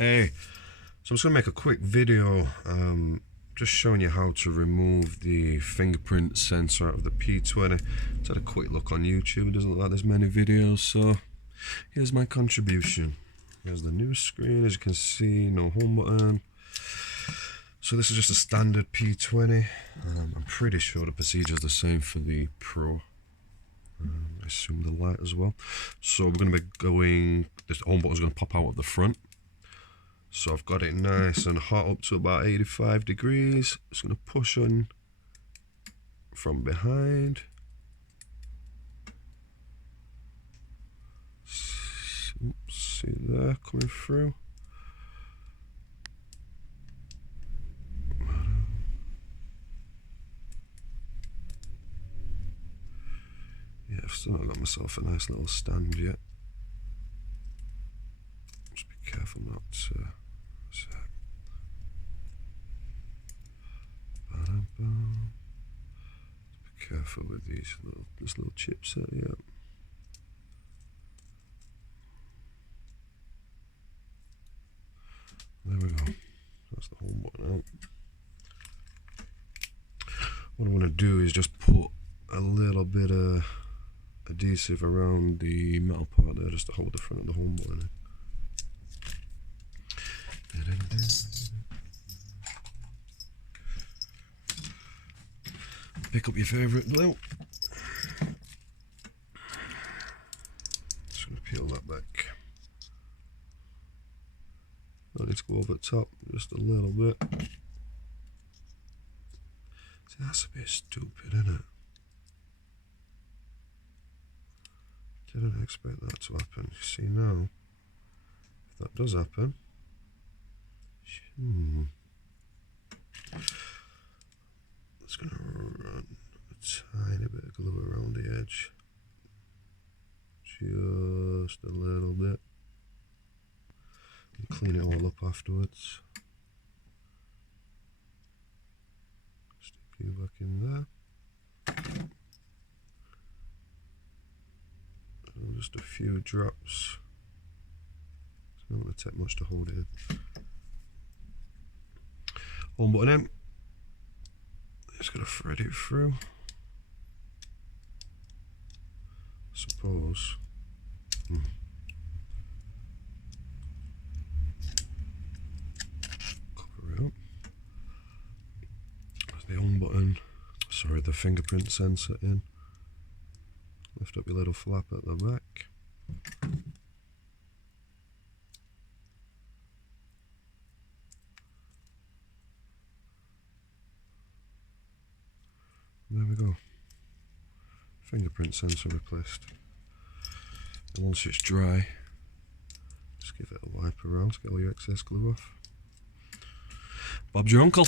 Hey, so I'm just going to make a quick video just showing you how to remove the fingerprint sensor out of the P20. Just had a quick look on YouTube. It doesn't look like there's many videos, so here's my contribution. Here's the new screen. As you can see, no home button. So this is just a standard P20. I'm pretty sure the procedure is the same for the Pro. I assume the light as well. So we're going to be going, this home button is going to pop out at the front. So I've got it nice and hot up to about 85 degrees. It's going to push on from behind. Oops, see there, coming through. Yeah, I've still not got myself a nice little stand yet. Just be careful not to... Be careful with this little chipset, yeah. There we go. That's the home button out. What I want to do is just put a little bit of adhesive around the metal part there just to hold the front of the home button. Pick up your favourite glue. Just going to peel that back. I need to go over the top just a little bit. See, that's a bit stupid, isn't it? Didn't expect that to happen. You see now, if that does happen, it's going to run a tiny bit of glue around the edge. Just a little bit. And clean it all up afterwards. Stick you back in there. And just a few drops. It's not going to take much to hold it in. Home button in. Just going to thread it through. I suppose. Cover it up. There's the home button. Sorry, the fingerprint sensor in. Lift up your little flap at the back. There we go. Fingerprint sensor replaced. And once it's dry, just give it a wipe around to get all your excess glue off. Bob's your uncle.